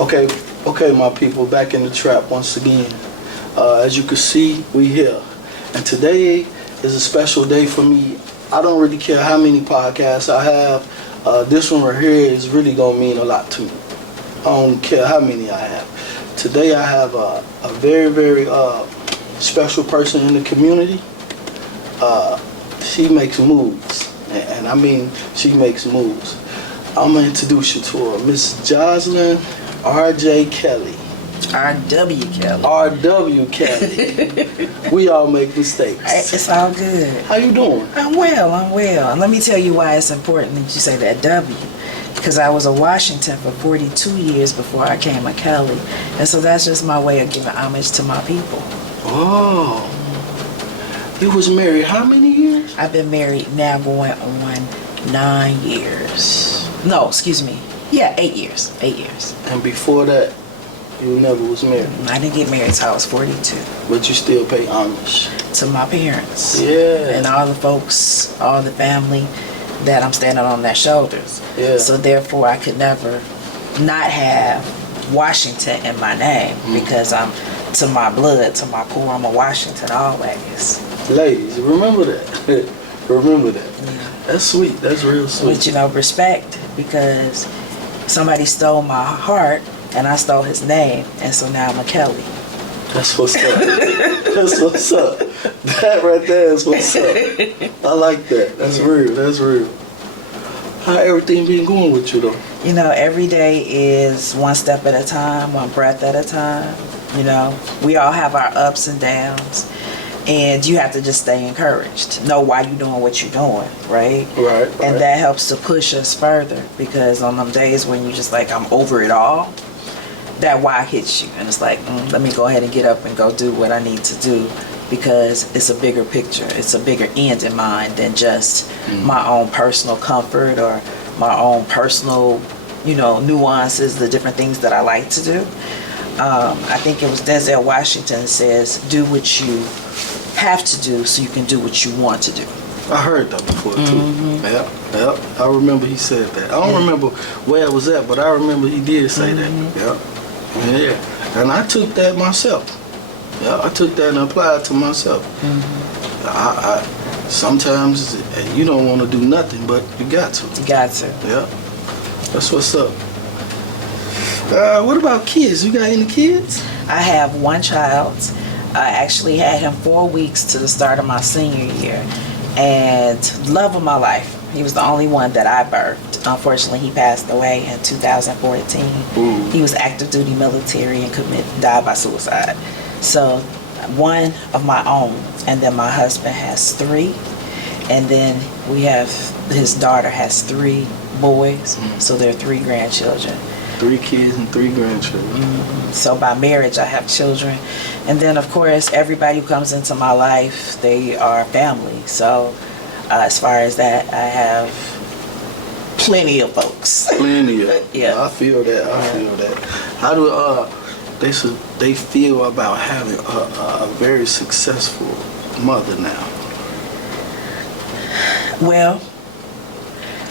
Okay, my people, back in the trap once again. As you can see, we here. And today is a special day for me. I don't really care how many podcasts I have. This one right here is really going to mean a lot to me. I don't care how many I have. Today I have a very, very special person in the community. She makes moves. And I mean, she makes moves. I'm going to introduce you to her. Mrs. Joslyn R.J. Kelly. R.W. Kelly. R.W. Kelly. We all make mistakes. It's all good. How you doing? I'm well. And let me tell you why it's important that you say that W. Because I was a Washington for 42 years before I came a Kelly. And so that's just my way of giving homage to my people. Oh. You was married how many years? I've been married now going on 9 years. No, excuse me. Yeah, 8 years. 8 years. And before that, you never was married? I didn't get married until I was 42. But you still pay homage? To my parents. Yeah. And all the folks, all the family that I'm standing on their shoulders. Yeah. So therefore I could never not have Washington in my name because I'm to my blood, to my core, I'm a Washington always. Ladies, remember that. Remember that. Yeah. That's sweet. That's real sweet. But you know, respect, because somebody stole my heart and I stole his name, and so now I'm a Kelly. That's what's up. That's what's up. That right there is what's up. I like that. That's real. That's real. How everything been going with you though? You know, every day is one step at a time, one breath at a time. You know, we all have our ups and downs, and you have to just stay encouraged. Know why you're doing what you're doing, right? Right. And that helps to push us further, because on them days when you're just like, I'm over it all, that why hits you. And it's like, let me go ahead and get up and go do what I need to do, because it's a bigger picture. It's a bigger end in mind than just my own personal comfort or my own personal, you know, nuances, the different things that I like to do. I think it was Denzel Washington says, do what you have to do so you can do what you want to do. I heard that before too. Yep. I remember he said that. I don't remember where it was at, but I remember he did say that. Yeah. And I took that myself. Yeah, I took that and applied it to myself. I sometimes you don't want to do nothing, but you got to. You got to. Yeah. That's what's up. What about kids? You got any kids? I have one child. I actually had him 4 weeks to the start of my senior year, and love of my life. He was the only one that I birthed. Unfortunately, he passed away in 2014. Ooh. He was active duty military and died by suicide. So one of my own, and then my husband has 3, and then we have his daughter has 3 boys. So there are 3 grandchildren. 3 kids and 3 grandchildren. So by marriage, I have children. And then, of course, everybody who comes into my life, they are family. So as far as that, I have plenty of folks. Plenty of. Yeah. I feel that. How do they feel about having a very successful mother now? Well,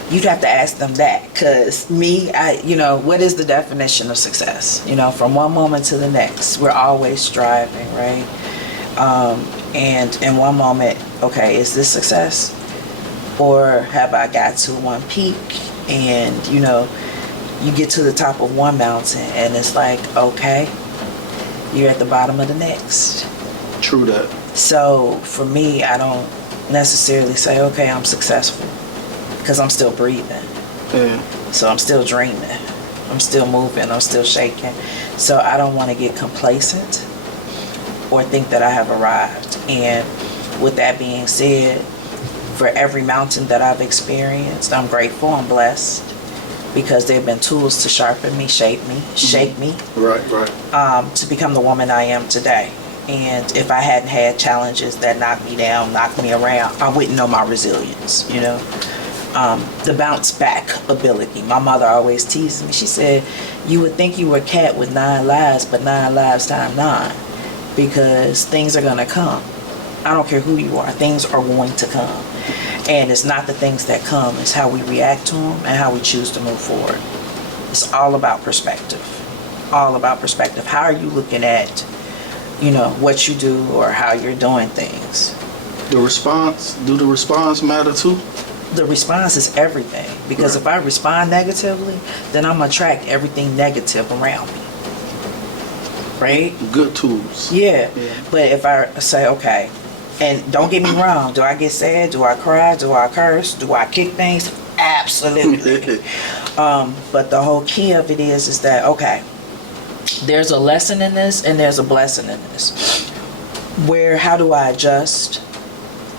you'd have to ask them that, because me, what is the definition of success? You know, from one moment to the next, we're always striving, right? And in one moment, okay, is this success? Or have I got to one peak and, you get to the top of one mountain and it's like, okay, you're at the bottom of the next. True that. So for me, I don't necessarily say, okay, I'm successful, because I'm still breathing. Yeah. So I'm still dreaming. I'm still moving. I'm still shaking. So I don't want to get complacent or think that I have arrived. And with that being said, for every mountain that I've experienced, I'm grateful, I'm blessed, because they've been tools to sharpen me, shape me, shake me. Right. To become the woman I am today. And if I hadn't had challenges that knocked me down, knocked me around, I wouldn't know my resilience, The bounce back ability. My mother always teased me. She said, you would think you were a cat with 9 lives, but 9 lives times 9. Because things are going to come. I don't care who you are. Things are going to come. And it's not the things that come. It's how we react to them and how we choose to move forward. It's all about perspective. all about perspective. How are you looking at, you know, what you do or how you're doing things? The response, do the response matter too? The response is everything, because if I respond negatively, then I'm gonna attract everything negative around me. Right? Good tools. Yeah. But if I say, okay, and don't get me wrong, do I get sad? Do I cry? Do I curse? Do I kick things? Absolutely. But the whole key of it is that, okay, there's a lesson in this and there's a blessing in this. How do I adjust?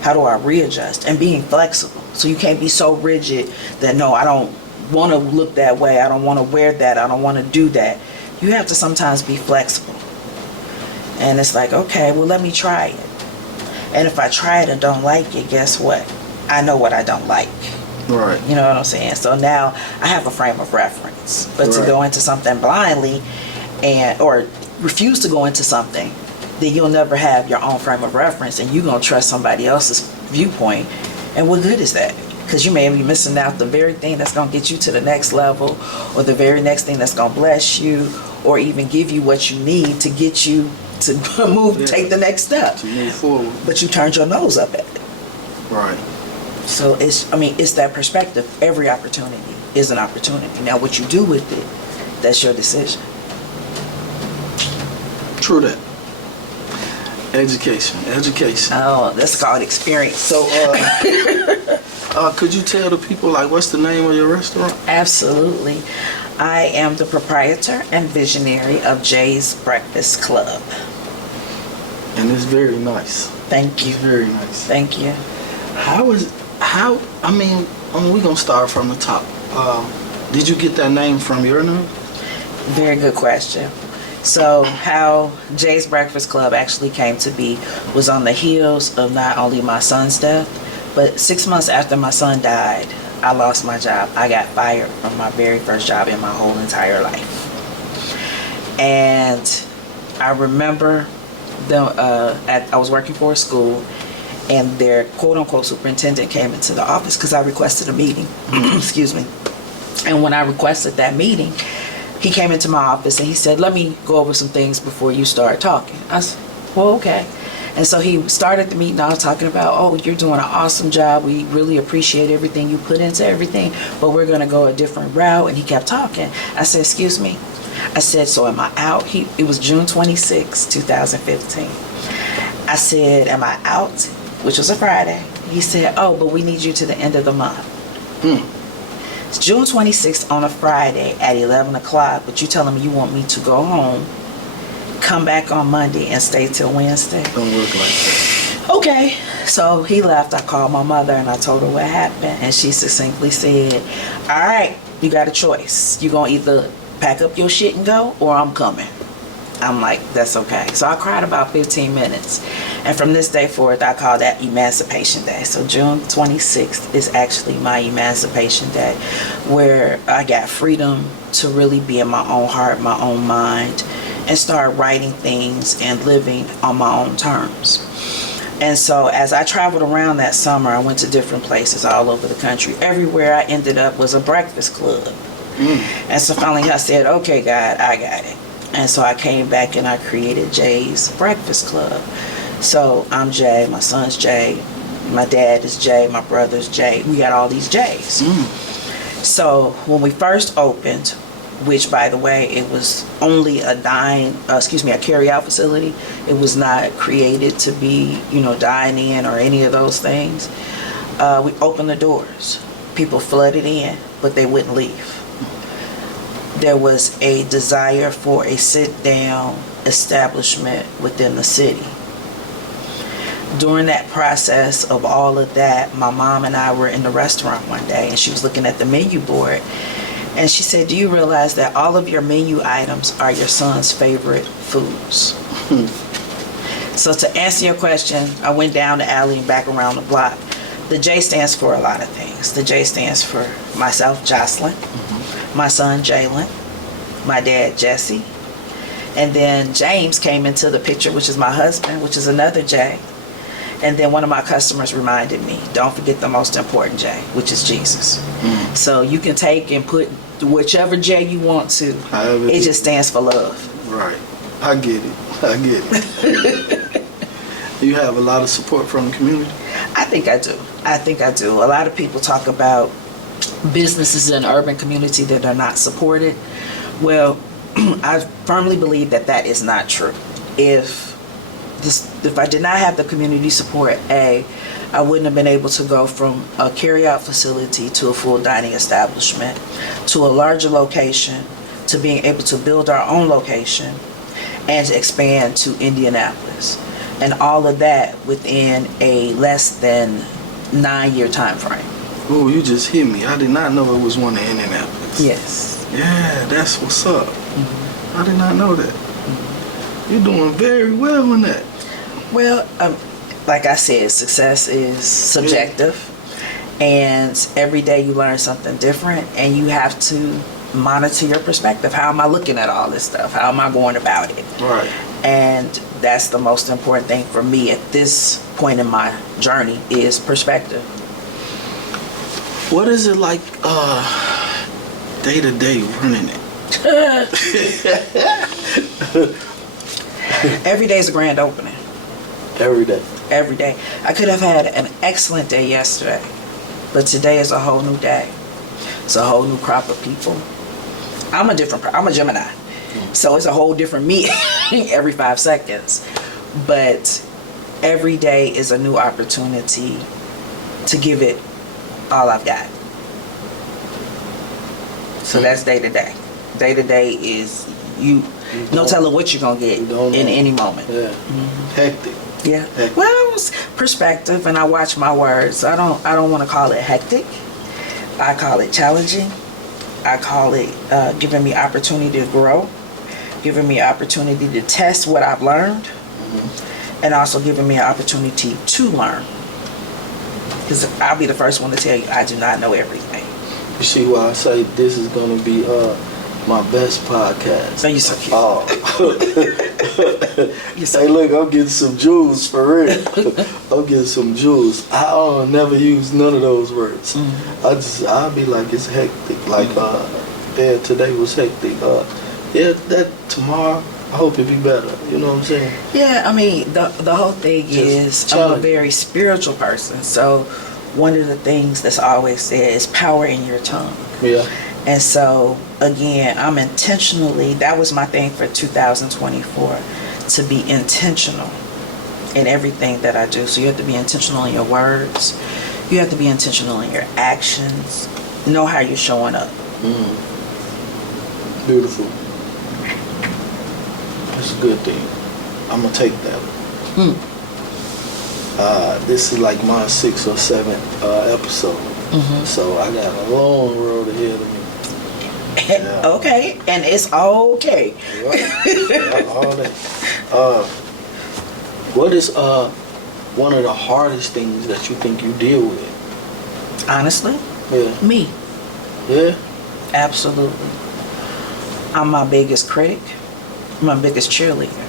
How do I readjust? And being flexible. So you can't be so rigid that, no, I don't want to look that way. I don't want to wear that. I don't want to do that. You have to sometimes be flexible. And it's like, okay, well, let me try it. And if I try it and don't like it, guess what? I know what I don't like. Right. You know what I'm saying? So now I have a frame of reference. But to go into something blindly or refuse to go into something, then you'll never have your own frame of reference, and you're going to trust somebody else's viewpoint. And what good is that? Because you may be missing out the very thing that's going to get you to the next level, or the very next thing that's going to bless you, or even give you what you need to get you to take the next step. To move forward. But you turned your nose up at it. Right. So it's that perspective. Every opportunity is an opportunity. Now what you do with it, that's your decision. True that. Education. Oh, that's called experience. So, could you tell the people, like, what's the name of your restaurant? Absolutely. I am the proprietor and visionary of Jay's Breakfast Club. And it's very nice. Thank you. It's very nice. Thank you. We're going to start from the top. Did you get that name from your name? Very good question. So how Jay's Breakfast Club actually came to be was on the heels of not only my son's death, but 6 months after my son died, I lost my job. I got fired from my very first job in my whole entire life. And I remember I was working for a school, and their quote-unquote superintendent came into the office because I requested a meeting. Excuse me. And when I requested that meeting, he came into my office and he said, let me go over some things before you start talking. I said, well, okay. And so he started the meeting off talking about, oh, you're doing an awesome job. We really appreciate everything you put into everything, but we're going to go a different route. And he kept talking. I said, excuse me. I said, so am I out? It was June 26, 2015. I said, am I out? Which was a Friday. He said, oh, but we need you to the end of the month. It's June 26th on a Friday at 11 o'clock, but you telling me you want me to go home, come back on Monday, and stay till Wednesday? Don't work like that. Okay. So he left. I called my mother and I told her what happened, and she succinctly said, all right, you got a choice. You're going to either pack up your shit and go, or I'm coming. I'm like, that's okay. So I cried about 15 minutes. And from this day forward, I call that Emancipation Day. So June 26th is actually my Emancipation Day, where I got freedom to really be in my own heart, my own mind, and start writing things and living on my own terms. And so as I traveled around that summer, I went to different places all over the country. Everywhere I ended up was a breakfast club. And so finally I said, okay, God, I got it. And so I came back and I created Jay's Breakfast Club. So I'm Jay, my son's Jay, my dad is Jay, my brother's Jay. We got all these Jays. So when we first opened, which by the way, it was only a carry-out facility. It was not created to be, dine-in or any of those things. We opened the doors. People flooded in, but they wouldn't leave. There was a desire for a sit-down establishment within the city. During that process of all of that, my mom and I were in the restaurant one day, and she was looking at the menu board, and she said, do you realize that all of your menu items are your son's favorite foods? So to answer your question, I went down the alley and back around the block. The J stands for a lot of things. The J stands for myself, Joslyn, my son, Jalen, my dad, Jesse, and then James came into the picture, which is my husband, which is another J. And then one of my customers reminded me, don't forget the most important J, which is Jesus. So you can take and put whichever J you want to. However It just stands for love. Right. I get it. You have a lot of support from the community? I think I do. A lot of people talk about businesses in the urban community that are not supported. Well, I firmly believe that is not true. If I did not have the community support, I wouldn't have been able to go from a carry-out facility to a full dining establishment, to a larger location, to being able to build our own location, and to expand to Indianapolis. And all of that within a less than 9-year time frame. Oh, you just hit me. I did not know it was one in Indianapolis. Yes. Yeah, that's what's up. I did not know that. You're doing very well in that. Well, like I said, success is subjective. And every day you learn something different, and you have to monitor your perspective. How am I looking at all this stuff? How am I going about it? Right. And that's the most important thing for me at this point in my journey is perspective. What is it like day to day running it? Every day is a grand opening. Every day. Every day. I could have had an excellent day yesterday, but today is a whole new day. It's a whole new crop of people. I'm a Gemini. So it's a whole different me every 5 seconds. But every day is a new opportunity to give it all I've got. So that's day to day. Day to day is no telling what you're going to get in any moment. Yeah. Hectic. Yeah. Hectic. Well, it's perspective, and I watch my words. I don't want to call it hectic. I call it challenging. I call it giving me opportunity to grow, giving me opportunity to test what I've learned, and also giving me an opportunity to learn. Because I'll be the first one to tell you I do not know everything. You see why I say this is going to be my best podcast. So you're so cute. Oh. You're so Hey, look, I'm getting some jewels for real. I'm getting some jewels. I don't never use none of those words. I'll be like, it's hectic. Like, yeah, today was hectic. Yeah, that tomorrow, I hope it be better. You know what I'm saying? Yeah, I mean, the whole thing is I'm a very spiritual person. So one of the things that's always said is power in your tongue. Yeah. And so, again, I'm intentionally, that was my thing for 2024, to be intentional in everything that I do. So you have to be intentional in your words. You have to be intentional in your actions. Know how you're showing up. Beautiful. That's a good thing. I'm going to take that. This is like my 6th or 7th episode. So I got a long road ahead of me. Yeah. Okay, and it's okay. Yeah, all that. What is one of the hardest things that you think you deal with? Honestly? Yeah. Me. Yeah? Absolutely. I'm my biggest critic. I'm my biggest cheerleader.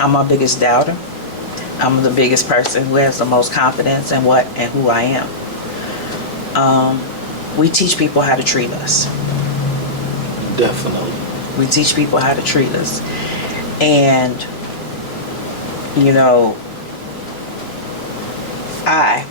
I'm my biggest doubter. I'm the biggest person who has the most confidence in what and who I am. We teach people how to treat us. Definitely. We teach people how to treat us. And, you know, I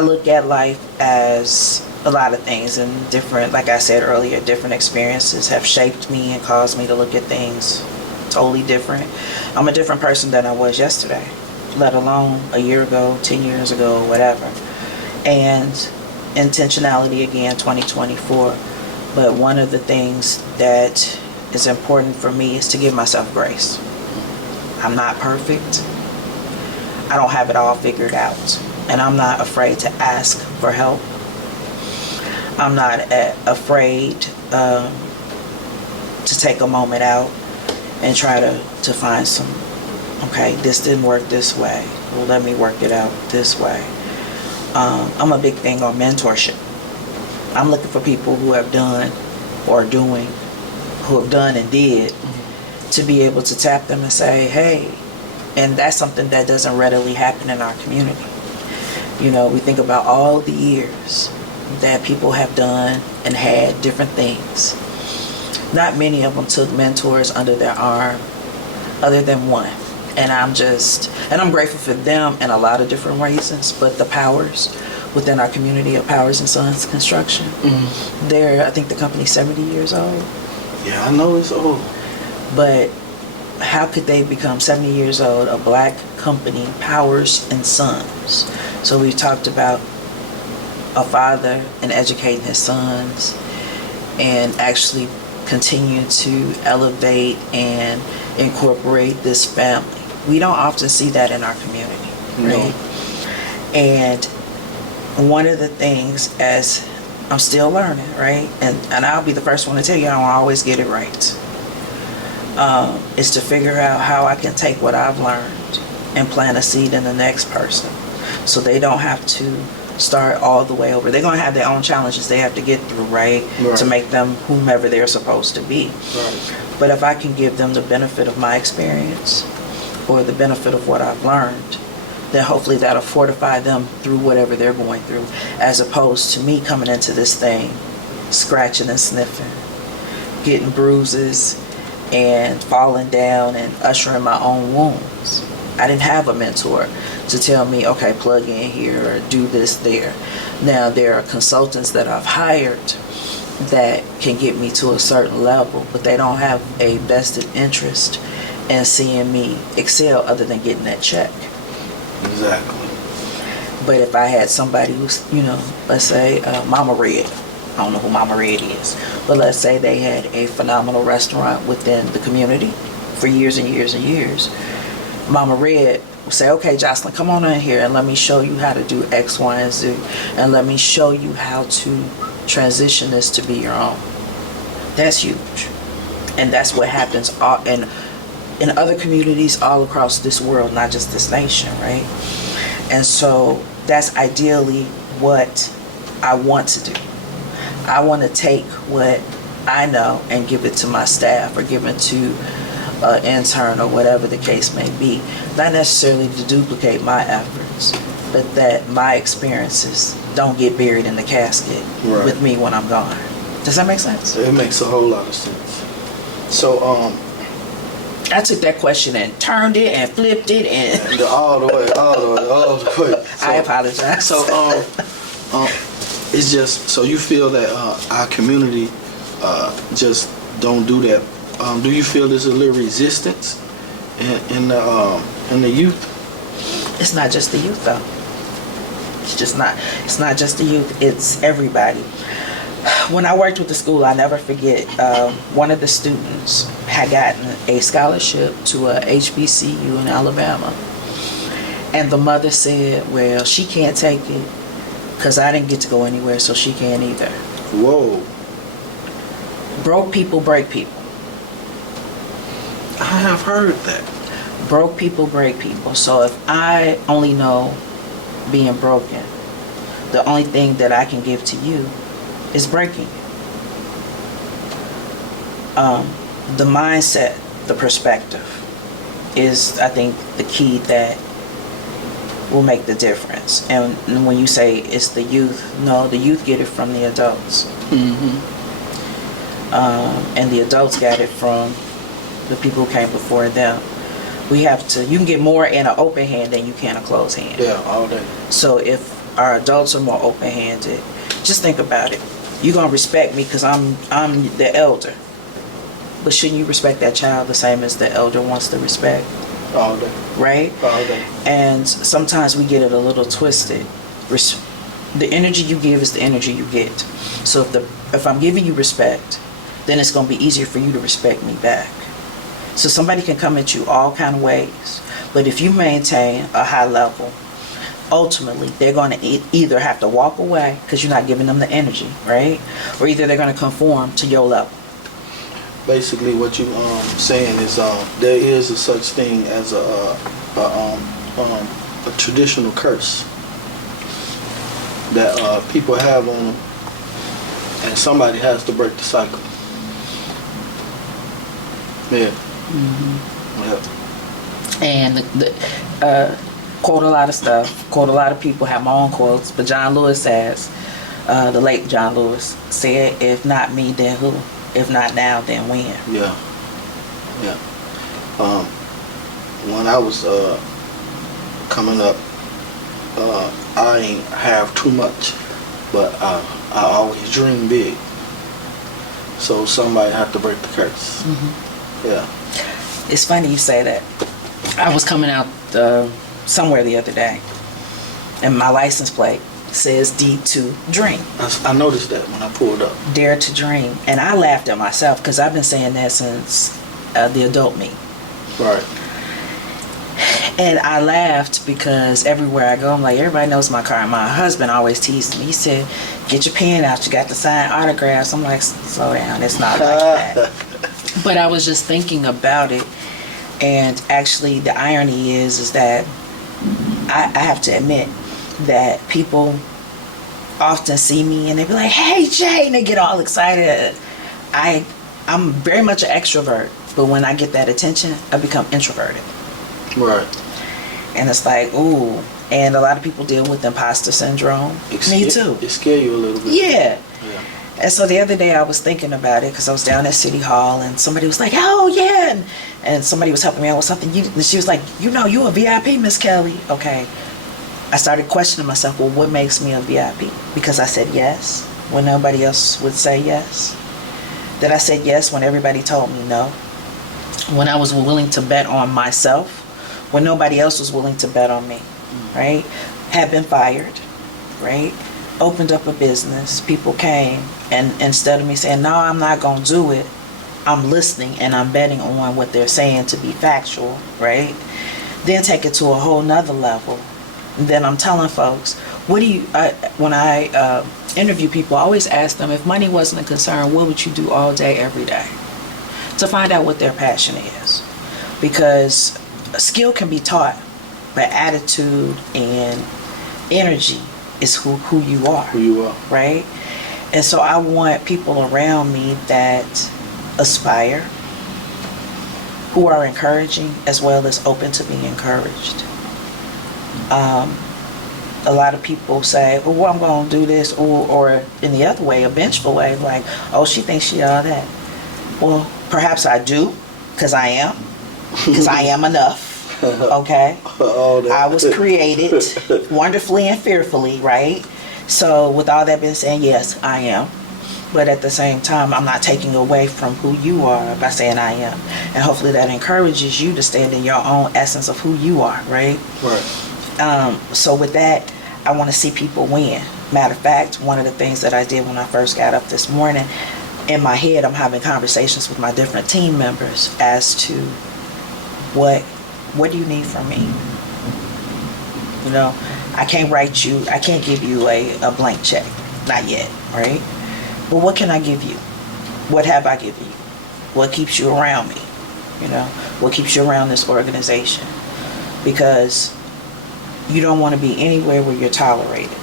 look at life as a lot of things, and different, like I said earlier, different experiences have shaped me and caused me to look at things totally different. I'm a different person than I was yesterday, let alone a year ago, 10 years ago, whatever. And intentionality again, 2024. But one of the things that is important for me is to give myself grace. I'm not perfect. I don't have it all figured out. And I'm not afraid to ask for help. I'm not afraid to take a moment out and try to find some, okay, this didn't work this way. Well, let me work it out this way. I'm a big thing on mentorship. I'm looking for people who have done or doing, who have done and did, to be able to tap them and say, hey, and that's something that doesn't readily happen in our community. You know, we think about all the years that people have done and had different things. Not many of them took mentors under their arm, other than one. And I'm grateful for them in a lot of different reasons, but the Powers within our community of Powers and Sons Construction, I think the company's 70 years old. Yeah, I know it's old. But how could they become 70 years old, a black company, Powers and Sons? So we talked about a father and educating his sons and actually continue to elevate and incorporate this family. We don't often see that in our community, right? No. And one of the things, as I'm still learning, right? And I'll be the first one to tell you I don't always get it right. Is to figure out how I can take what I've learned and plant a seed in the next person, so they don't have to start all the way over. They're going to have their own challenges they have to get through, right? To make them whomever they're supposed to be. Right. But if I can give them the benefit of my experience or the benefit of what I've learned, then hopefully that'll fortify them through whatever they're going through, as opposed to me coming into this thing scratching and sniffing, getting bruises and falling down and ushering my own wounds. I didn't have a mentor to tell me, okay, plug in here or do this there. Now, there are consultants that I've hired that can get me to a certain level, but they don't have a vested interest in seeing me excel other than getting that check. Exactly. But if I had somebody who's, let's say Mama Red, I don't know who Mama Red is, but let's say they had a phenomenal restaurant within the community for years and years and years. Mama Red will say, okay, Joslyn, come on in here and let me show you how to do X, Y, and Z, and let me show you how to transition this to be your own. That's huge. And that's what happens in other communities all across this world, not just this nation, right? And so that's ideally what I want to do. I want to take what I know and give it to my staff or give it to an intern or whatever the case may be. Not necessarily to duplicate my efforts, but that my experiences don't get buried in the casket with me when I'm gone. Does that make sense? It makes a whole lot of sense. So, I took that question and turned it and flipped it and all the way. So, I apologize. So, it's just, so you feel that our community just don't do that. Do you feel there's a little resistance in the youth? It's not just the youth, though. It's not just the youth. It's everybody. When I worked with the school, I never forget, one of the students had gotten a scholarship to a HBCU in Alabama. And the mother said, well, she can't take it because I didn't get to go anywhere, so she can't either. Whoa. Broke people break people. I have heard that. Broke people break people. So if I only know being broken, the only thing that I can give to you is breaking. The mindset, the perspective is, I think, the key that will make the difference. And when you say it's the youth, no, the youth get it from the adults. And the adults got it from the people who came before them. You can get more in an open hand than you can a closed hand. Yeah, all day. So if our adults are more open-handed, just think about it. You're going to respect me because I'm the elder. But shouldn't you respect that child the same as the elder wants to respect? All day. Right? All day. And sometimes we get it a little twisted. The energy you give is the energy you get. So if I'm giving you respect, then it's going to be easier for you to respect me back. So somebody can come at you all kind of ways. But if you maintain a high level, ultimately they're going to either have to walk away because you're not giving them the energy, right? Or either they're going to conform to your level. Basically what you saying is there is a such thing as a traditional curse that people have on them, and somebody has to break the cycle. Yeah. Mm-hmm. And quote a lot of stuff, quote a lot of people, have my own quotes, but John Lewis says, the late John Lewis said, if not me, then who? If not now, then when? Yeah. Yeah. When I was coming up, I ain't have too much, but I always dream big. So somebody had to break the curse. Yeah. It's funny you say that. I was coming out somewhere the other day, and my license plate says D2 Dream. I noticed that when I pulled up. Dare to dream. And I laughed at myself because I've been saying that since the adult me. Right. And I laughed because everywhere I go, I'm like, everybody knows my car. My husband always teased me. He said, get your pen out. You got to sign autographs. I'm like, slow down. It's not like that. But I was just thinking about it. And actually, the irony is that I have to admit that people often see me and they be like, hey, Jay, and they get all excited. I'm very much an extrovert, but when I get that attention, I become introverted. Right. And it's like, ooh. And a lot of people deal with imposter syndrome. Me too. It scare you a little bit. Yeah. And so the other day I was thinking about it because I was down at City Hall and somebody was like, oh, yeah. And somebody was helping me out with something. And she was like, you know, you a VIP, Miss Kelly. Okay. I started questioning myself, well, what makes me a VIP? Because I said yes when nobody else would say yes. That I said yes when everybody told me no. When I was willing to bet on myself when nobody else was willing to bet on me, right? Had been fired, right? Opened up a business. People came, and instead of me saying, no, I'm not going to do it, I'm listening and I'm betting on what they're saying to be factual, right? Then take it to a whole nother level. And then I'm telling folks, when I interview people, I always ask them, if money wasn't a concern, what would you do all day, every day? To find out what their passion is. Because skill can be taught, but attitude and energy is who you are. Who you are. Right? And so I want people around me that aspire, who are encouraging as well as open to being encouraged. A lot of people say, oh, well, I'm going to do this, or in the other way, a vengeful way, like, oh, she thinks she all that. Well, perhaps I do, because I am enough. Okay? I was created wonderfully and fearfully, right? So with all that being said, yes, I am. But at the same time, I'm not taking away from who you are by saying I am. And hopefully that encourages you to stand in your own essence of who you are, right? Right. So with that, I want to see people win. Matter of fact, one of the things that I did when I first got up this morning, in my head, I'm having conversations with my different team members as to what do you need from me? You know, I can't give you a blank check. Not yet, right? But what can I give you? What have I given you? What keeps you around me? You know, what keeps you around this organization? Because you don't want to be anywhere where you're tolerated.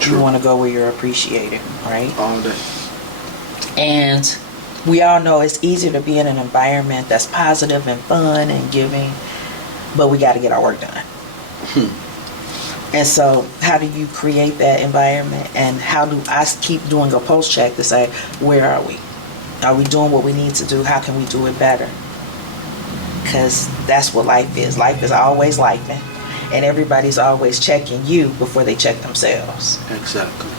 True. You want to go where you're appreciated, right? All day. And we all know it's easier to be in an environment that's positive and fun and giving, but we got to get our work done. And so how do you create that environment, and how do I keep doing a pulse check to say, where are we? Are we doing what we need to do? How can we do it better? Because that's what life is. Life is always lifing, and everybody's always checking you before they check themselves. Exactly.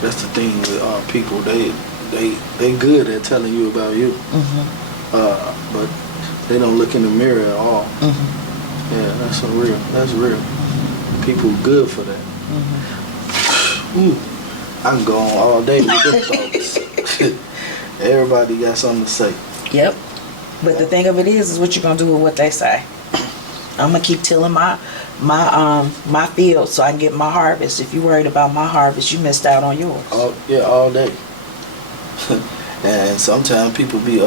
That's the thing with people. They good at telling you about you, but they don't look in the mirror at all. Yeah, that's real. That's real. People good for that. Ooh, I can go on all day with this thoughts. Everybody got something to say. Yep. But the thing of it is what you're gonna do with what they say. I'm gonna keep tilling my field so I can get my harvest. If you're worried about my harvest, you missed out on yours. All day. And sometimes people be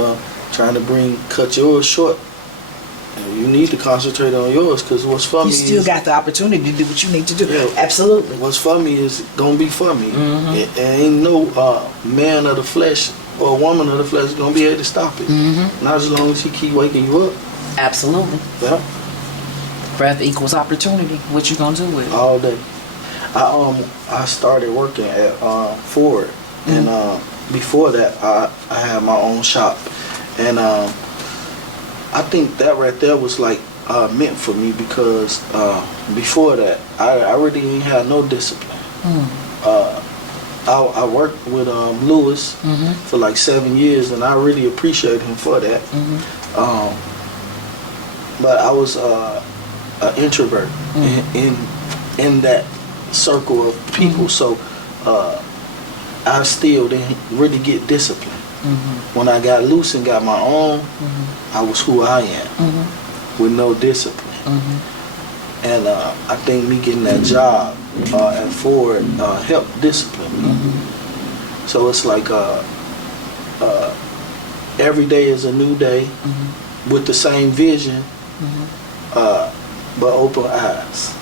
trying to cut yours short. And you need to concentrate on yours, because what's for me is... You still got the opportunity to do what you need to do. Yeah, absolutely. What's for me is going to be for me. And ain't no man of the flesh or woman of the flesh going to be able to stop it. Not as long as he keep waking you up. Absolutely. Yeah. Breath equals opportunity. What you going to do with it? All day. I started working at Ford, and before that, I had my own shop, and I think that right there was like meant for me because before that, I really didn't have no discipline. I worked with Lewis for like 7 years, and I really appreciate him for that. But I was an introvert in that circle of people, so I still didn't really get discipline. When I got loose and got my own, I was who I am with no discipline. And I think me getting that job at Ford helped discipline me. So it's like every day is a new day with the same vision, but open eyes.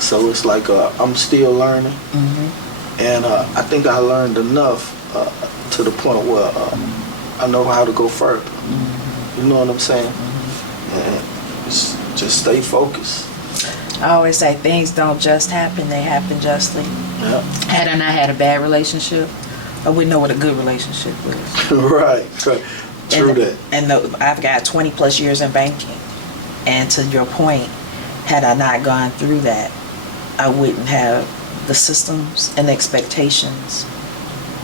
So it's like I'm still learning, and I think I learned enough to the point where I know how to go further. You know what I'm saying? And just stay focused. I always say things don't just happen, they happen justly. Yeah. Had I not had a bad relationship, I wouldn't know what a good relationship was. Right. True that. And I've got 20 plus years in banking. And to your point, had I not gone through that, I wouldn't have the systems and expectations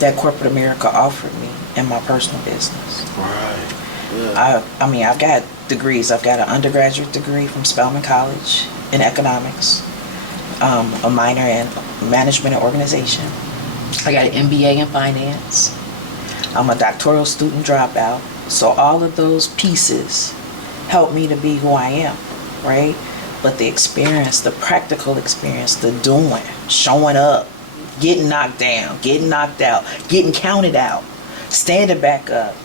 that corporate America offered me in my personal business. Right. Yeah. I mean, I've got degrees. I've got an undergraduate degree from Spelman College in economics, a minor in management and organization. I got an MBA in finance. I'm a doctoral student dropout. So all of those pieces help me to be who I am, right? But the experience, the practical experience, the doing, showing up, getting knocked down, getting knocked out, getting counted out, standing back up,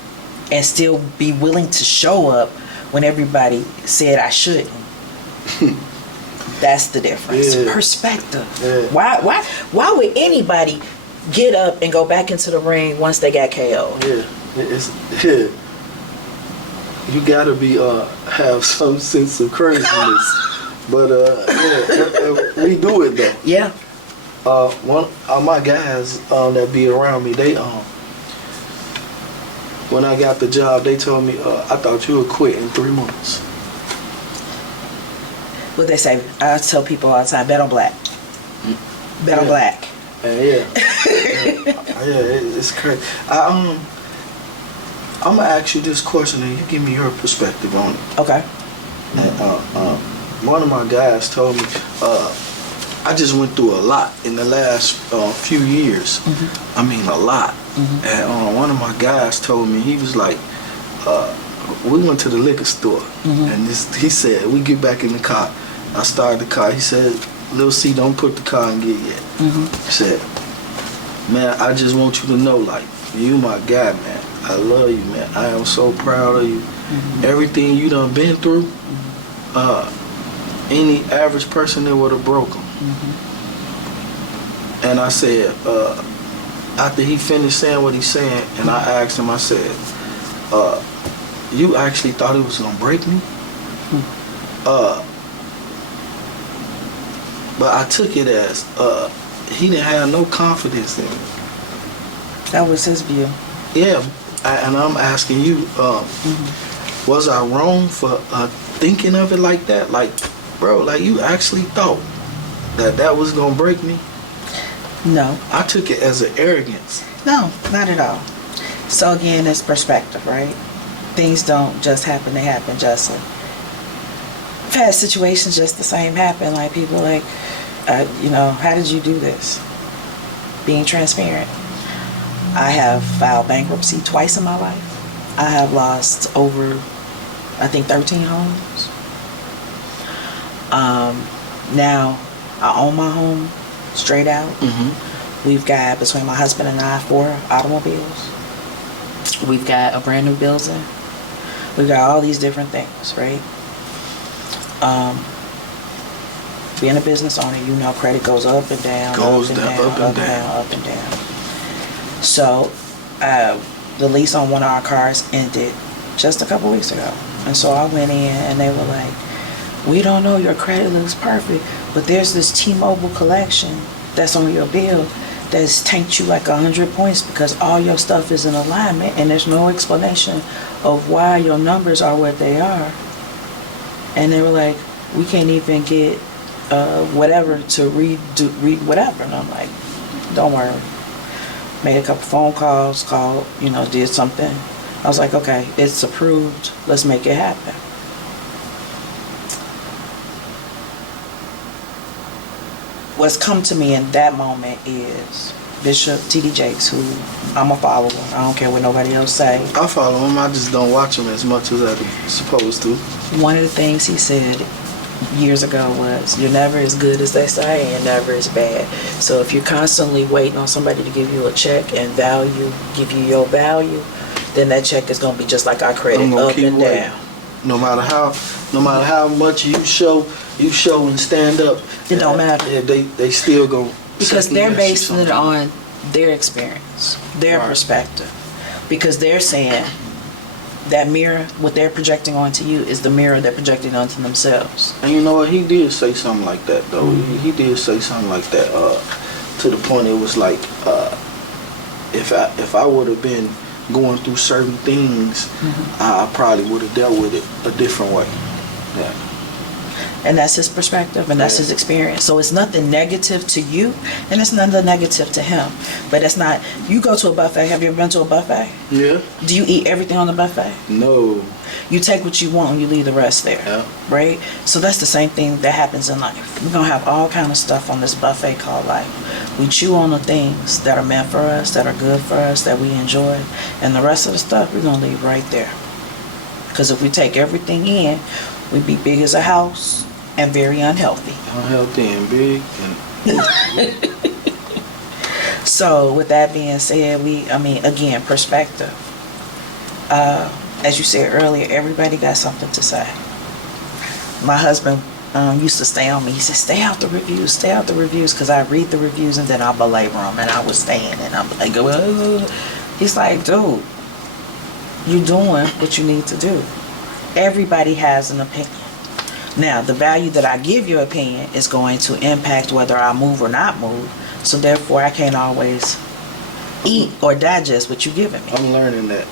and still be willing to show up when everybody said I shouldn't. That's the difference. Yeah. Perspective. Yeah. Why would anybody get up and go back into the ring once they got KO'd? Yeah. You gotta be have some sense of craziness, but we do it though. Yeah. One of my guys that be around me, they when I got the job, they told me I thought you would quit in 3 months. What they say, I tell people all the time, bet on black. Bet on black. Yeah, it's crazy. I'm gonna ask you this question, and you give me your perspective on it. Okay. And one of my guys told me, I just went through a lot in the last few years. I mean, a lot. And one of my guys told me, he was like, we went to the liquor store, and he said, we get back in the car. I started the car. He said, Lil C, don't put the car in gear yet. He said, man, I just want you to know, like, you my guy, man. I love you, man. I am so proud of you. Everything you done been through, any average person that would have broke him. And I said, after he finished saying what he's saying, and I asked him, I said, you actually thought it was gonna break me? But I took it as he didn't have no confidence in me. That was his view. Yeah, and I'm asking you, was I wrong for thinking of it like that? Like, bro, like you actually thought that was gonna break me? No. I took it as an arrogance. No, not at all. So again, it's perspective, right? Things don't just happen, they happen justly. I've had situations just the same happen, like people like, how did you do this? Being transparent. I have filed bankruptcy twice in my life. I have lost over, I think, 13 homes. Now, I own my home straight out. We've got, between my husband and I, 4 automobiles. We've got a brand new building. We've got all these different things, right? Being a business owner, you know, credit goes up and down, up and down. So, the lease on one of our cars ended just a couple weeks ago. And so I went in and they were like, we don't know, your credit looks perfect, but there's this T-Mobile collection that's on your bill that's tanked you like 100 points because all your stuff is in alignment and there's no explanation of why your numbers are what they are. And they were like, we can't even get whatever to read whatever. And I'm like, don't worry. Made a couple phone calls, called, did something. I was like, okay, it's approved. Let's make it happen. What's come to me in that moment is Bishop T.D. Jakes, who I'm a follower. I don't care what nobody else say. I follow him. I just don't watch him as much as I'm supposed to. One of the things he said years ago was, you're never as good as they say and you're never as bad. So if you're constantly waiting on somebody to give you a check and give you your value, then that check is going to be just like our credit, up and down. No matter how much you show and stand up, it don't matter. Yeah, they still go, because they're basing it on their experience, their perspective. Because they're saying that mirror, what they're projecting onto you, is the mirror they're projecting onto themselves. And you know what? He did say something like that, though. Mm-hmm. He did say something like that. To the point it was like, if I would have been going through certain things, I probably would have dealt with it a different way. Yeah. And that's his perspective, and that's his experience. So it's nothing negative to you, and it's nothing negative to him. But it's not, you go to a buffet. Have you ever been to a buffet? Yeah. Do you eat everything on the buffet? No. You take what you want and you leave the rest there. Yeah. Right? So that's the same thing that happens in life. We're going to have all kind of stuff on this buffet called life. We chew on the things that are meant for us, that are good for us, that we enjoy. And the rest of the stuff, we're going to leave right there. Because if we take everything in, we'd be big as a house and very unhealthy. Unhealthy and big. So with that being said, again, perspective. As you said earlier, everybody got something to say. My husband used to stay on me. He said, stay out the reviews, because I read the reviews and then I'll belabor them, and I was staying, and I'm like, ugh. He's like, dude, you're doing what you need to do. Everybody has an opinion. Now, the value that I give your opinion is going to impact whether I move or not move. So therefore, I can't always eat or digest what you're giving me. I'm learning that.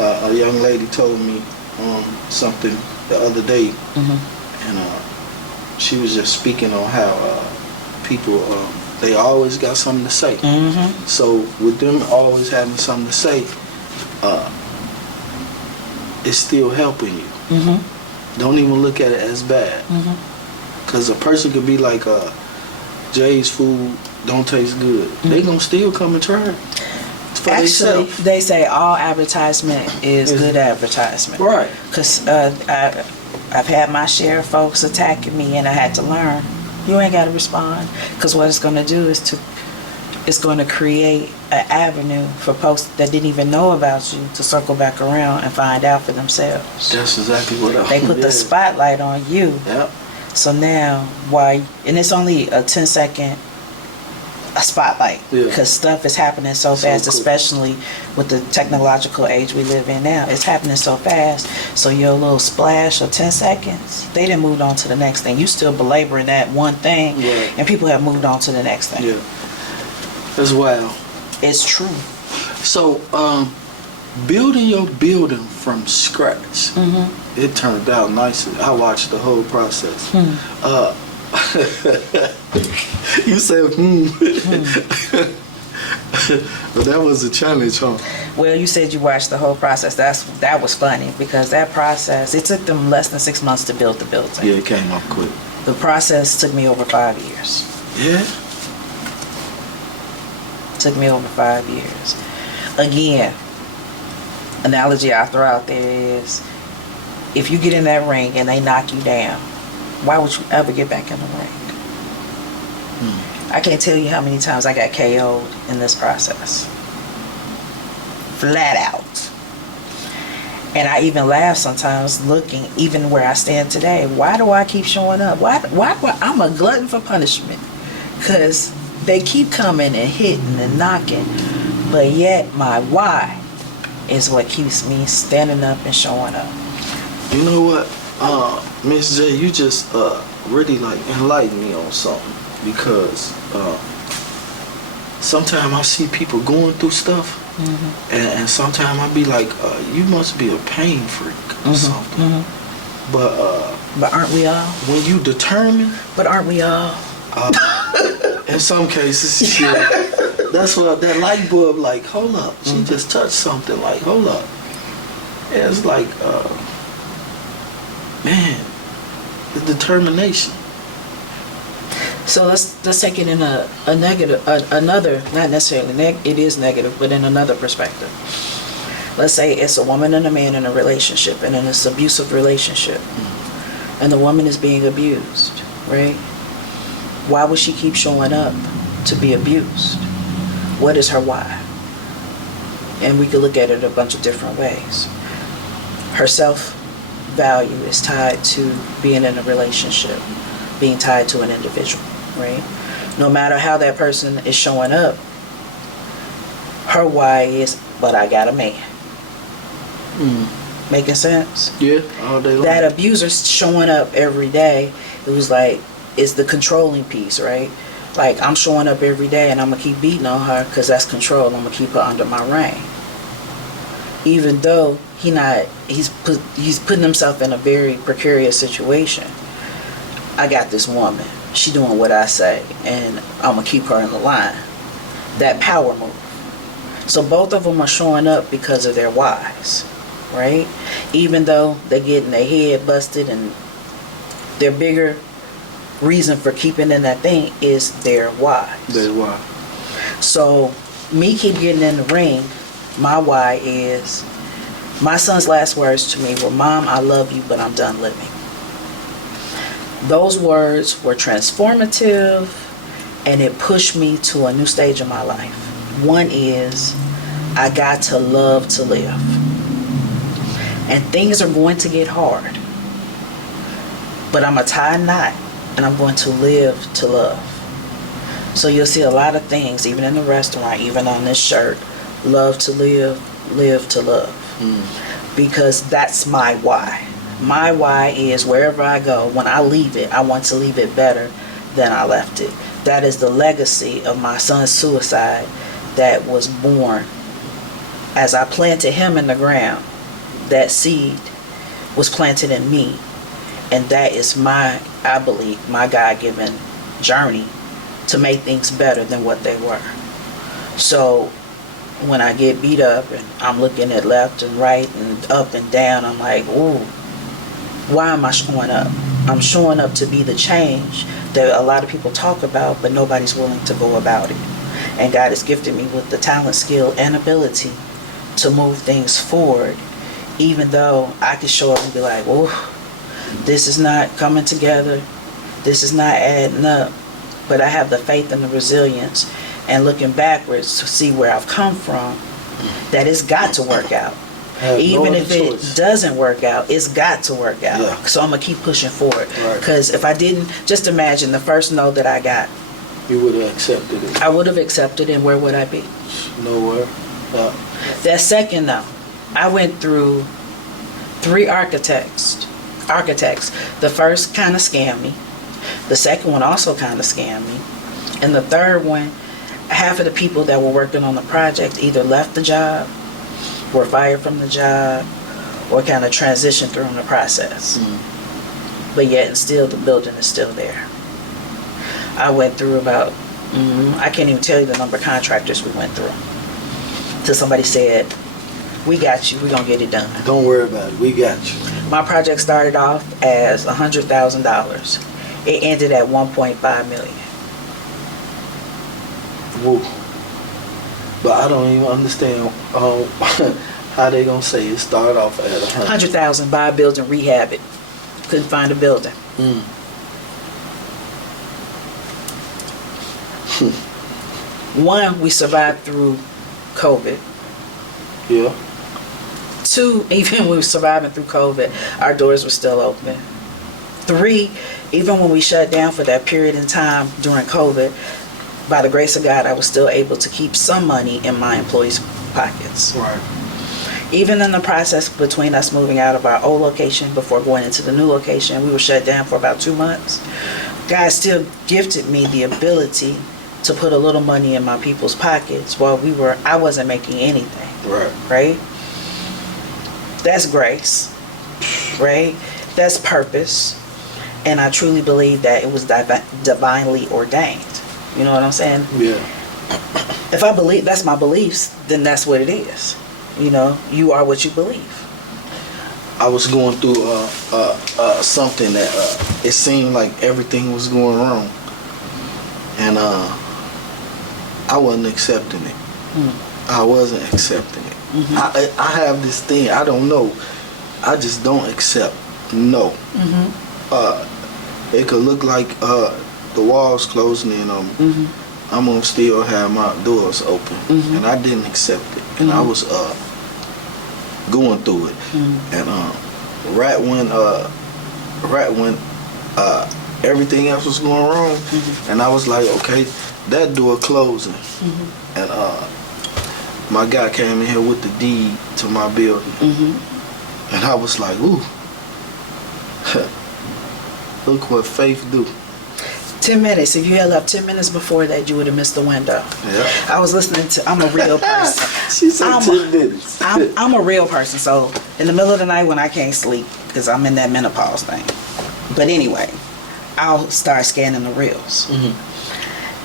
A young lady told me something the other day, and she was just speaking on how people, they always got something to say. So with them always having something to say, it's still helping you. Don't even look at it as bad. Because a person could be like, Jay's food don't taste good. They gonna still come and try it. Actually, they say all advertisement is good advertisement. Right. Because I've had my share of folks attacking me, and I had to learn. You ain't got to respond. Because what it's going to do is it's going to create an avenue for folks that didn't even know about you to circle back around and find out for themselves. That's exactly what they put the spotlight on you. Yep. So now, and it's only a 10-second spotlight, because stuff is happening so fast, cool. Especially with the technological age we live in now. It's happening so fast, so your little splash of 10 seconds, they done moved on to the next thing. You still belaboring that one thing, and people have moved on to the next thing. Yeah, that's wild. It's true. So, building your building from scratch, it turned out nice. I watched the whole process. You said, But that was a challenge, huh? Well, you said you watched the whole process. That was funny, because that process, it took them less than 6 months to build the building. Yeah, it came up quick. The process took me over 5 years. Yeah? Took me over 5 years. Again, analogy I throw out there is, if you get in that ring and they knock you down, why would you ever get back in the ring? I can't tell you how many times I got KO'd in this process. Flat out. And I even laugh sometimes, looking even where I stand today. Why do I keep showing up? Why I'm a glutton for punishment. Because they keep coming and hitting and knocking. But yet my why is what keeps me standing up and showing up. You know what? Miss J, you just really like enlightened me on something, because sometimes I see people going through stuff, and sometimes I be like, you must be a pain freak or something. But aren't we all? When you determined, But aren't we all? in some cases, yeah, that's what that light bulb, like, hold up, she just touched something, like, hold up. Yeah, it's like, man, the determination. So let's take it in a negative, another, not necessarily it is negative, but in another perspective. Let's say it's a woman and a man in a relationship, and in this abusive relationship, and the woman is being abused, right? Why would she keep showing up to be abused? What is her why? And we could look at it a bunch of different ways. Her self-value is tied to being in a relationship, being tied to an individual, right? No matter how that person is showing up, her why is, but I got a man. Making sense? Yeah, all day long. That abuser's showing up every day. It was like, it's the controlling piece, right? Like, I'm showing up every day and I'm gonna keep beating on her because that's control. I'm gonna keep her under my reign. Even though he's putting himself in a very precarious situation. I got this woman. She doing what I say, and I'm gonna keep her in the line. That power move. So both of them are showing up because of their whys, right? Even though they're getting their head busted, and their bigger reason for keeping in that thing is their whys. Their why. So me keep getting in the ring. My why is, my son's last words to me were, "Mom, I love you, but I'm done living." Those words were transformative, and it pushed me to a new stage of my life. One is, I got to love to live. And things are going to get hard. But I'm going to tie a knot, and I'm going to live to love. So you'll see a lot of things, even in the restaurant, even on this shirt, love to live, live to love. Because that's my why. My why is, wherever I go, when I leave it, I want to leave it better than I left it. That is the legacy of my son's suicide that was born as I planted him in the ground. That seed was planted in me. And that is my, I believe, my God-given journey to make things better than what they were. So when I get beat up and I'm looking at left and right and up and down, I'm like, ooh, why am I showing up? I'm showing up to be the change that a lot of people talk about, but nobody's willing to go about it. And God has gifted me with the talent, skill, and ability to move things forward, even though I could show up and be like, oh, this is not coming together. This is not adding up. But I have the faith and the resilience, and looking backwards to see where I've come from, that it's got to work out. Even if it doesn't work out, it's got to work out. Yeah. So I'm going to keep pushing forward. Because if I didn't, just imagine the first no that I got. You would have accepted it. I would have accepted, and where would I be? Nowhere. That second no, I went through 3 architects. The first kind of scammed me. The second one also kind of scammed me. And the third one, half of the people that were working on the project either left the job, were fired from the job, or kind of transitioned through the process. But yet and still the building is still there. I went through about, I can't even tell you the number of contractors we went through. Till somebody said, we got you, we're going to get it done. Don't worry about it, we got you. My project started off as $100,000. It ended at $1.5 million. Woo. But I don't even understand how they gonna say it started off at 100,000, buy a building, rehab it. Couldn't find a building. One, we survived through COVID. Yeah. 2, even when we were surviving through COVID, our doors were still open. 3, even when we shut down for that period in time during COVID, by the grace of God, I was still able to keep some money in my employees' pockets. Right. Even in the process between us moving out of our old location before going into the new location, we were shut down for about 2 months. God still gifted me the ability to put a little money in my people's pockets while I wasn't making anything. Right? That's grace. Right? That's purpose. And I truly believe that it was divinely ordained. You know what I'm saying? Yeah. If I believe that's my beliefs, then that's what it is. You know, you are what you believe. I was going through something that it seemed like everything was going wrong, and I wasn't accepting it. I wasn't accepting it. Mm-hmm. I have this thing. I don't know. I just don't accept no. Mm-hmm. It could look like the walls closing in on me. Mm-hmm. I'm gonna still have my doors open, mm-hmm. and I didn't accept it, and I was going through it, and right when everything else was going wrong, and I was like, okay, that door closing, and my guy came in here with the deed to my building, and I was like, ooh, look what faith do. 10 minutes. If you had left 10 minutes before that, you would have missed the window. Yeah. I was listening to, I'm a real person. She said 10 minutes. I'm a real person. So in the middle of the night when I can't sleep, because I'm in that menopause thing. But anyway, I'll start scanning the reels.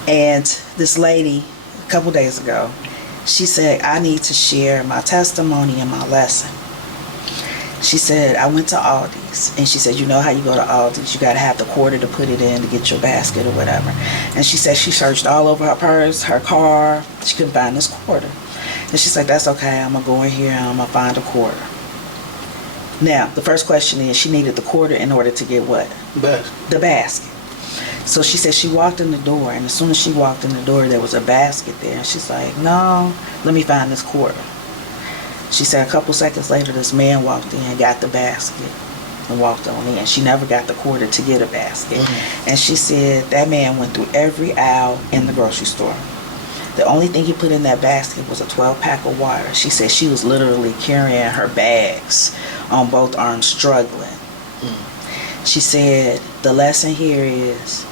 And this lady, a couple days ago, she said, I need to share my testimony and my lesson. She said, I went to Aldi's, and she said, you know how you go to Aldi's, you got to have the quarter to put it in to get your basket or whatever. And she said she searched all over her purse, her car, she couldn't find this quarter. And she said, that's okay, I'm going to go in here and I'm going to find a quarter. Now, the first question is, she needed the quarter in order to get what? The basket. So she said she walked in the door, and as soon as she walked in the door, there was a basket there. And she's like, no, let me find this quarter. She said a couple seconds later, this man walked in, got the basket, and walked on in. She never got the quarter to get a basket. And she said that man went through every aisle in the grocery store. The only thing he put in that basket was a 12-pack of water. She said she was literally carrying her bags on both arms, struggling. She said the lesson here is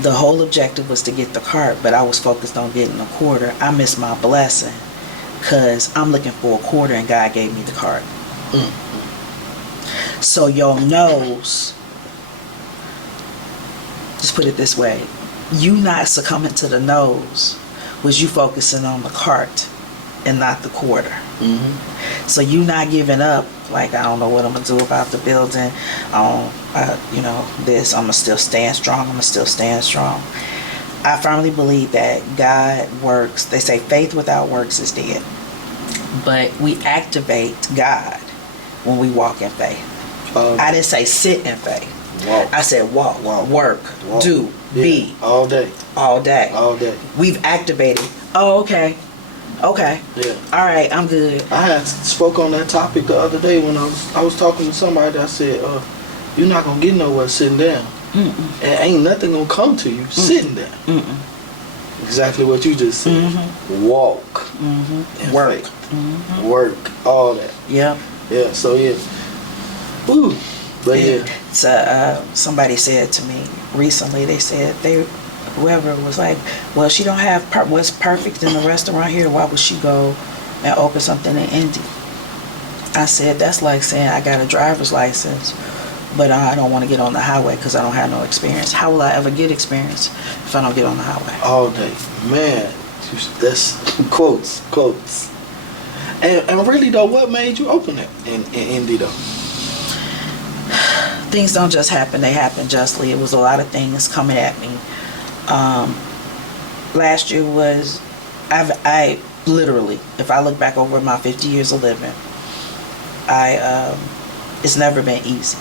the whole objective was to get the cart, but I was focused on getting a quarter. I missed my blessing because I'm looking for a quarter and God gave me the cart. So your nose, just put it this way, you not succumbing to the nose was you focusing on the cart and not the quarter. So you not giving up, like, I don't know what I'm going to do about the building, this, I'm going to still stand strong, I firmly believe that God works. They say faith without works is dead. But we activate God when we walk in faith. I didn't say sit in faith. Walk. I said walk, work, do, be. All day. All day. We've activated. Oh, okay. Yeah. All right, I'm good. I had spoke on that topic the other day when I was talking to somebody. I said, you're not going to get nowhere sitting down. And ain't nothing going to come to you sitting down. Exactly what you just said. Walk. Work. Work. All that. Yeah. Yeah, so yeah. Ooh. But yeah. So, somebody said to me recently, they said whoever was like, well, she don't have what's perfect in the restaurant here, why would she go and open something in Indy? I said, that's like saying I got a driver's license, but I don't want to get on the highway because I don't have no experience. How will I ever get experience if I don't get on the highway? All day. Man, that's quotes. And really though, what made you open it in Indy though? Things don't just happen, they happen justly. It was a lot of things coming at me. Last year was, I literally, if I look back over my 50 years of living, it's never been easy.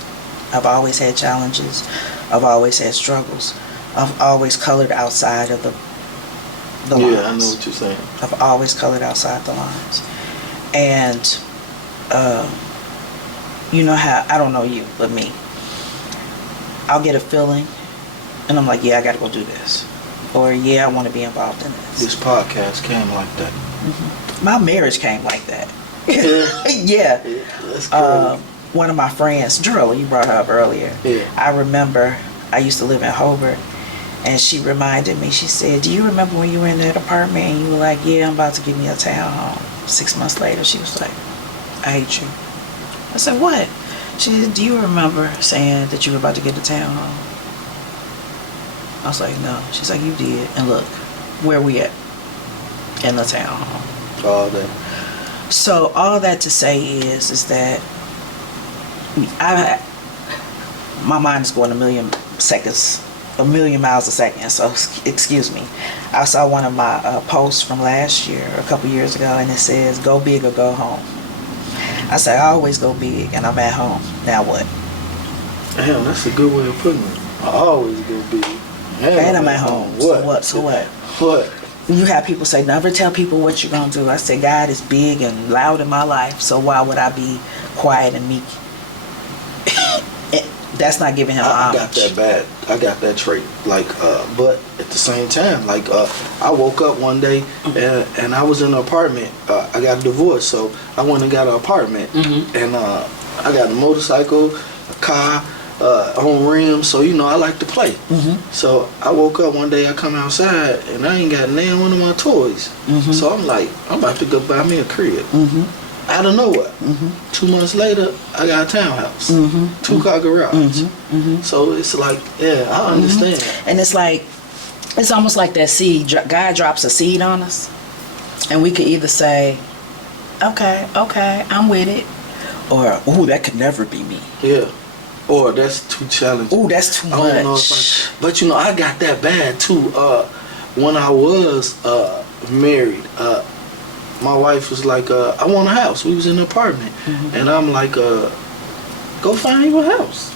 I've always had challenges. I've always had struggles. I've always colored outside of the lines. Yeah, I know what you're saying. I've always colored outside the lines. And, you know how, I don't know you, but me. I'll get a feeling, and I'm like, yeah, I got to go do this. Or, yeah, I want to be involved in this. This podcast came like that. My marriage came like that. Yeah. That's crazy. One of my friends, Drill, you brought her up earlier. Yeah. I remember I used to live in Hobart, And she reminded me, she said, do you remember when you were in that apartment and you were like, yeah, I'm about to give me a townhome. 6 months later, she was like, I hate you. I said, what? She said, do you remember saying that you were about to get a townhome? I was like, no. She's like, you did. And look, where we at? In the townhome. All day. So all that to say is that my mind is going a million miles a second, so excuse me. I saw one of my posts from last year, a couple years ago, and it says, go big or go home. I said, I always go big, and I'm at home. Now what? Damn, that's a good way of putting it. I always go big. And I'm at home. What? So what? What? You have people say, never tell people what you're going to do. I say, God is big and loud in my life, so why would I be quiet and meek? That's not giving him homage. I got that bad. I got that trait. Like, but at the same time, like, I woke up one day and I was in an apartment. I got a divorce, so I went and got an apartment. And I got a motorcycle, a car, on rims, so you know I like to play. So I woke up one day, I come outside and I ain't got nail one of my toys. So I'm like, I'm about to go buy me a crib. Out of nowhere. 2 months later, I got a townhouse, 2-car garage. So it's like, yeah, I understand. And it's like, it's almost like that seed. God drops a seed on us, and we could either say, okay, I'm with it, or, ooh, that could never be me. Yeah. Or that's too challenging. Ooh, that's too much. I don't know but you know, I got that bad too. When I was married, my wife was like, I want a house. We was in an apartment. And I'm like, go find you a house.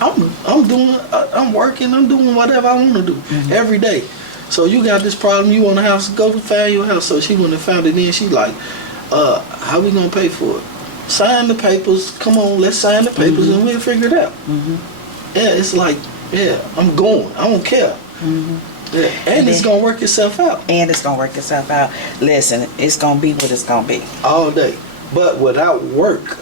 I'm working, I'm doing whatever I want to do every day. So you got this problem, you want a house, go find you a house. So she went and found it, then she like, how we gonna pay for it? Sign the papers, come on, let's sign the papers and we'll figure it out. Yeah, it's like, yeah, I'm going, I don't care. Yeah. And it's gonna work itself out. Listen, it's gonna be what it's gonna be. All day. But without work,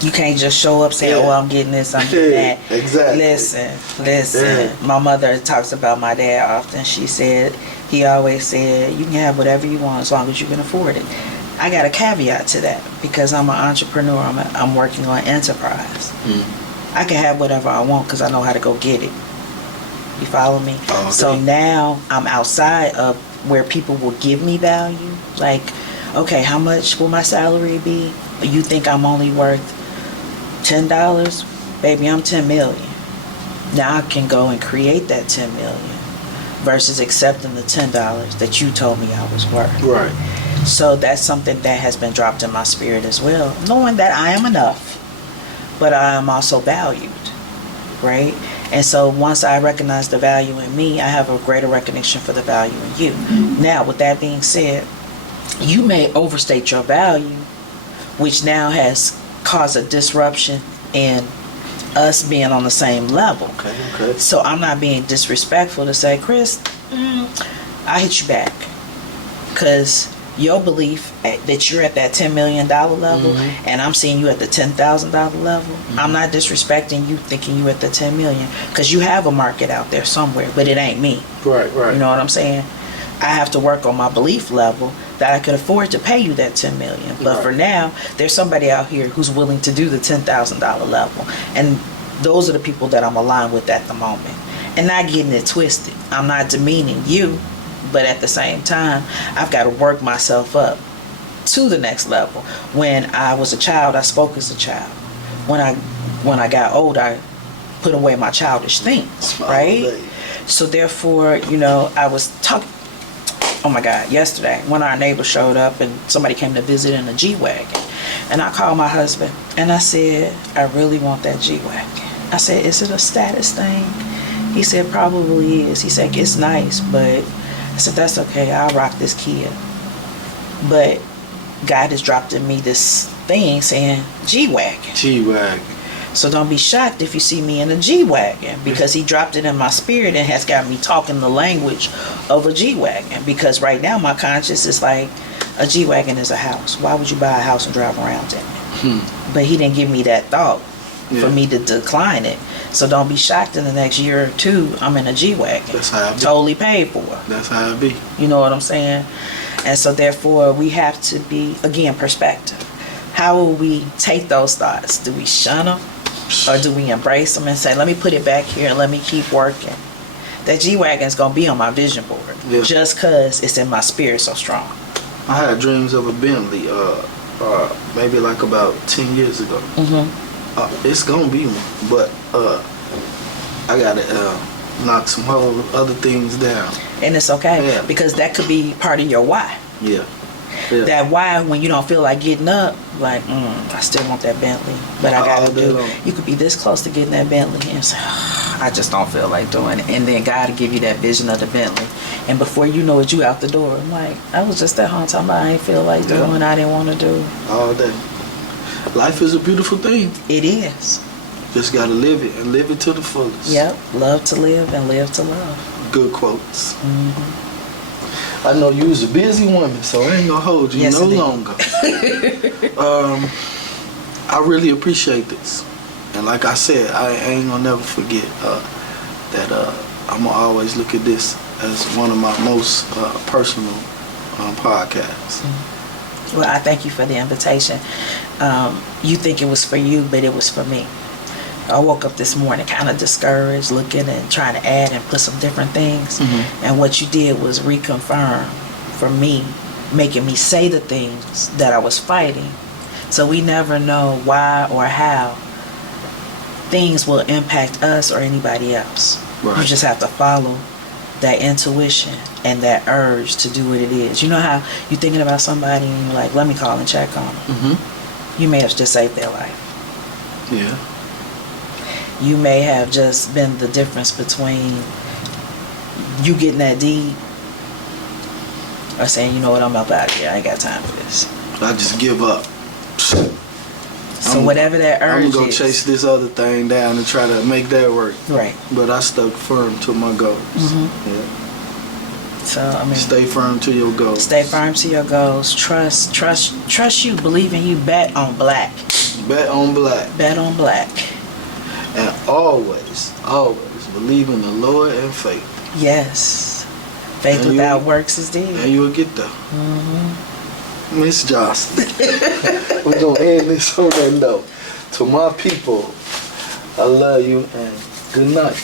you can't just show up saying, oh, I'm getting this, I'm getting that. Exactly. Listen. Yeah. My mother talks about my dad often. She said, he always said, you can have whatever you want as long as you can afford it. I got a caveat to that because I'm an entrepreneur. I'm working on enterprise. I can have whatever I want because I know how to go get it. You follow me? Okay. So now I'm outside of where people will give me value. Like, okay, how much will my salary be? You think I'm only worth $10? Baby, I'm 10 million. Now I can go and create that 10 million versus accepting the $10 that you told me I was worth. Right. So that's something that has been dropped in my spirit as well. Knowing that I am enough, but I am also valued, right? And so once I recognize the value in me, I have a greater recognition for the value in you. Now, with that being said, you may overstate your value, which now has caused a disruption in us being on the same level. Okay. So I'm not being disrespectful to say, Chris, I hit you back. Because your belief that you're at that $10 million level and I'm seeing you at the $10,000 level, I'm not disrespecting you thinking you at the 10 million because you have a market out there somewhere, but it ain't me. Right. You know what I'm saying? I have to work on my belief level that I could afford to pay you that 10 million. But for now, there's somebody out here who's willing to do the $10,000 level. And those are the people that I'm aligned with at the moment. And not getting it twisted. I'm not demeaning you. But at the same time, I've got to work myself up to the next level. When I was a child, I spoke as a child. When I got old, I put away my childish things, right? So therefore, you know, I was talking, oh my God, yesterday, when our neighbor showed up and somebody came to visit in a G-Wagon. And I called my husband and I said, I really want that G-Wagon. I said, is it a status thing? He said, probably is. He said, it's nice, but I said, that's okay, I'll rock this Kia. But God has dropped in me this thing saying G-Wagon. G-Wagon. So don't be shocked if you see me in a G-Wagon because he dropped it in my spirit and has got me talking the language of a G-Wagon. Because right now my conscience is like, a G-Wagon is a house. Why would you buy a house and drive around in it? But he didn't give me that thought for me to decline it. So don't be shocked in the next year or two, I'm in a G-Wagon. That's how I be. Totally paid for. That's how it be. You know what I'm saying? And so therefore, we have to be, again, perspective. How will we take those thoughts? Do we shun them? Or do we embrace them and say, let me put it back here and let me keep working? That G-Wagon is going to be on my vision board. Yeah. Just because it's in my spirit so strong. I had dreams of a Bentley, maybe like about 10 years ago. It's gonna be one, but I gotta knock some whole other things down. And it's okay, Yeah. because that could be part of your why. Yeah. Yeah. That why, when you don't feel like getting up, like, I still want that Bentley, but I gotta All day do. long. You could be this close to getting that Bentley and say, I just don't feel like doing it. And then God will give you that vision of the Bentley. And before you know it, you out the door. I'm like, I was just at home talking about I ain't feel like doing, I didn't want to do. All day. Life is a beautiful thing. It is. Just gotta live it and live it to the fullest. Yep. Love to live and live to love. Good quotes. I know you was a busy woman, so I ain't gonna hold you Yes, no indeed. longer. I really appreciate this. And like I said, I ain't gonna never forget that I'm gonna always look at this as one of my most personal podcasts. Well, I thank you for the invitation. You think it was for you, but it was for me. I woke up this morning kind of discouraged, looking and trying to add and put some different things. And what you did was reconfirm for me, making me say the things that I was fighting. So we never know why or how things will impact us or anybody else. Right. You just have to follow that intuition and that urge to do what it is. You know how you're thinking about somebody and you're like, let me call and check on them. You may have just saved their life. Yeah. You may have just been the difference between you getting that deed or saying, you know what, I'm up out of here. I ain't got time for this. I just give up. So whatever that urge I'm gonna go is. chase this other thing down and try to make that work. Right. But I stuck firm to my goals. Yeah. So, I mean, Stay firm to your goals. stay firm to your goals. Trust you. Believe in you. Bet on black. Bet on black. Bet on black. And always believe in the Lord and faith. Yes. Faith And without you- works is dead. And you'll get there. Miss Joslyn. We're going to end this on that note. To my people, I love you and good night.